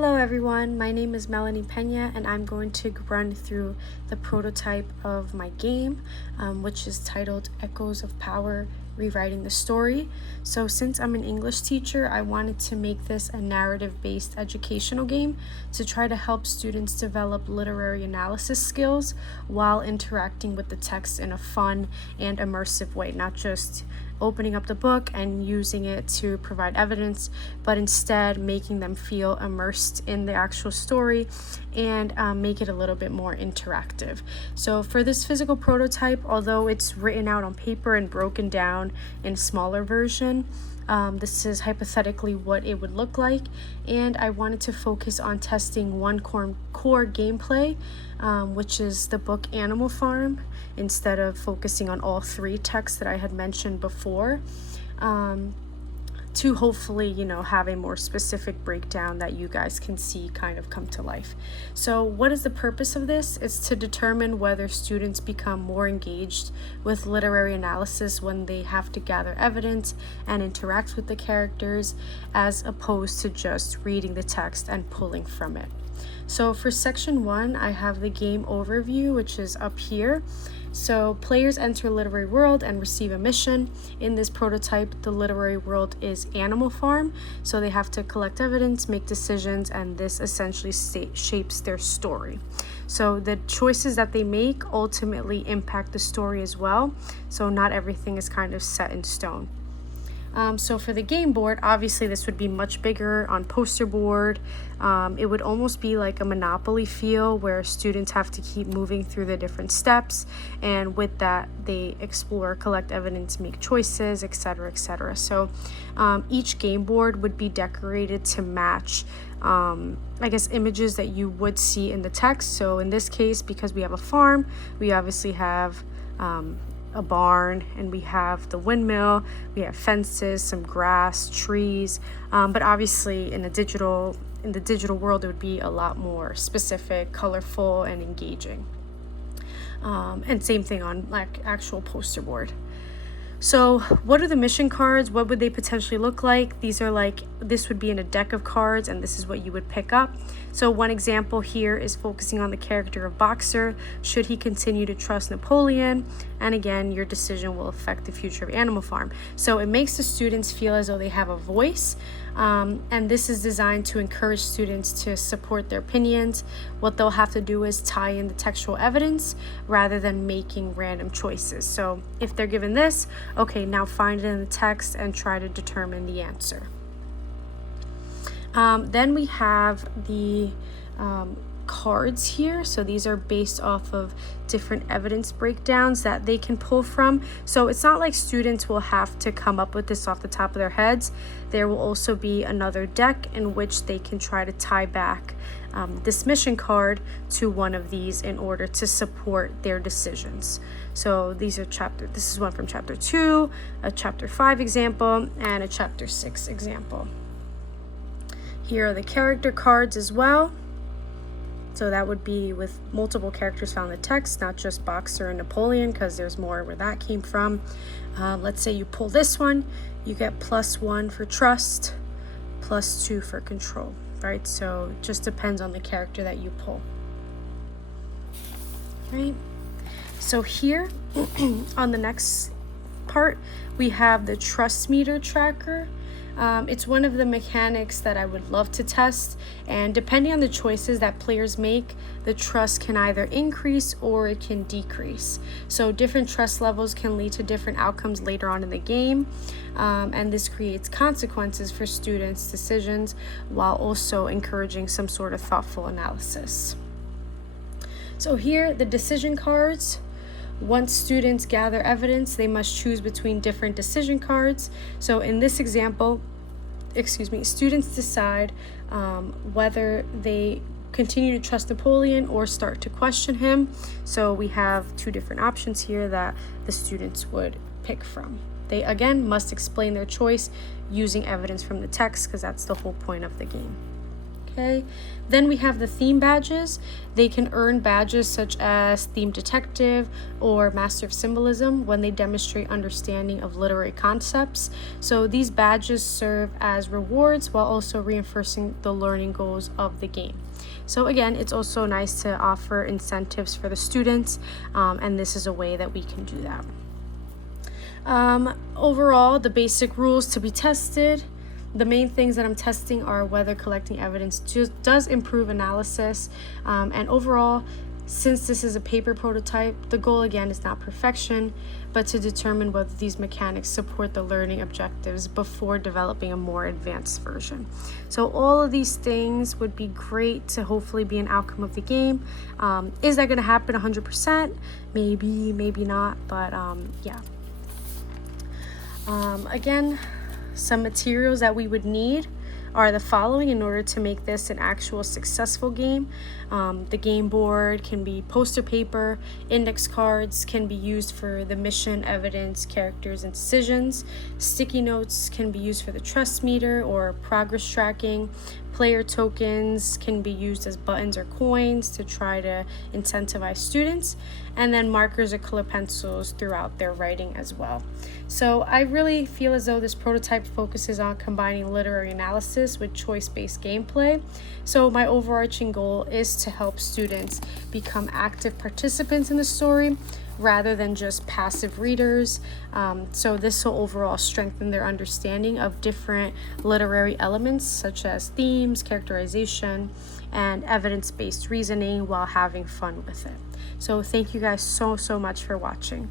Hello everyone, my name is Melanie Pena and I'm going to run through the prototype of my game, which is titled Echoes of Power, Rewriting the Story. So since I'm an English teacher, I wanted to make this a narrative-based educational game to try to help students develop literary analysis skills while interacting with the text in a fun and immersive way, not just opening up the book and using it to provide evidence, but instead making them feel immersed in the actual story and make it a little bit more interactive. So for this physical prototype, although it's written out on paper and broken down in a smaller version, this is hypothetically what it would look like, and I wanted to focus on testing one core gameplay, which is the book Animal Farm, instead of focusing on all three texts that I had mentioned before, to hopefully, have a more specific breakdown that you guys can see kind of come to life. So what is the purpose of this? It's to determine whether students become more engaged with literary analysis when they have to gather evidence and interact with the characters, as opposed to just reading the text and pulling from it. So for section 1, I have the game overview, which is up here. So players enter a literary world and receive a mission. In this prototype, the literary world is Animal Farm, so they have to collect evidence, make decisions, and this essentially shapes their story. So the choices that they make ultimately impact the story as well, so not everything is kind of set in stone. So for the game board, obviously this would be much bigger on poster board. It would almost be like a Monopoly feel, where students have to keep moving through the different steps, and with that they explore, collect evidence, make choices, etc., etc. So each game board would be decorated to match images that you would see in the text. So in this case, because we have a farm, we obviously have a barn, and we have the windmill, we have fences, some grass, trees, but obviously in the digital world it would be a lot more specific, colorful, and engaging, and same thing on like actual poster board. So what are the mission cards? What would they potentially look like? This would be in a deck of cards, and this is what you would pick up. So one example here is focusing on the character of Boxer. Should he continue to trust Napoleon? And again, your decision will affect the future of Animal Farm. So it makes the students feel as though they have a voice, and this is designed to encourage students to support their opinions. What they'll have to do is tie in the textual evidence rather than making random choices. So if they're given this, okay, now find it in the text and try to determine the answer. Then we have the cards here. So these are based off of different evidence breakdowns that they can pull from. So it's not like students will have to come up with this off the top of their heads. There will also be another deck in which they can try to tie back this mission card to one of these in order to support their decisions. So this is one from chapter 2, a chapter 5 example, and a chapter 6 example. Here are the character cards as well. So that would be with multiple characters found in the text, not just Boxer and Napoleon, because there's more where that came from. Let's say you pull this one, you get +1 for trust, +2 for control, right? So it just depends on the character that you pull, right? So here on the next part, we have the trust meter tracker. It's one of the mechanics that I would love to test, and depending on the choices that players make, the trust can either increase or it can decrease. So different trust levels can lead to different outcomes later on in the game, and this creates consequences for students' decisions while also encouraging some sort of thoughtful analysis. So here, the decision cards. Once students gather evidence, they must choose between different decision cards. So in this example, students decide whether they continue to trust Napoleon or start to question him. So we have two different options here that the students would pick from. They again must explain their choice using evidence from the text, because that's the whole point of the game. Okay, then we have the theme badges. They can earn badges such as Theme Detective or Master of Symbolism when they demonstrate understanding of literary concepts. So these badges serve as rewards while also reinforcing the learning goals of the game. So again, it's also nice to offer incentives for the students, and this is a way that we can do that. Overall, the basic rules to be tested. The main things that I'm testing are whether collecting evidence does improve analysis, and overall, since this is a paper prototype, the goal again is not perfection, but to determine whether these mechanics support the learning objectives before developing a more advanced version. So all of these things would be great to hopefully be an outcome of the game. Is that going to happen 100%? Maybe, maybe not, but yeah. Again, some materials that we would need are the following in order to make this an actual successful game. The game board can be poster paper, index cards can be used for the mission, evidence, characters, and decisions. Sticky notes can be used for the trust meter or progress tracking. Player tokens can be used as buttons or coins to try to incentivize students, and then markers or color pencils throughout their writing as well. So I really feel as though this prototype focuses on combining literary analysis with choice-based gameplay. So my overarching goal is to help students become active participants in the story rather than just passive readers. So this will overall strengthen their understanding of different literary elements such as themes, characterization, and evidence-based reasoning while having fun with it. So thank you guys so much for watching.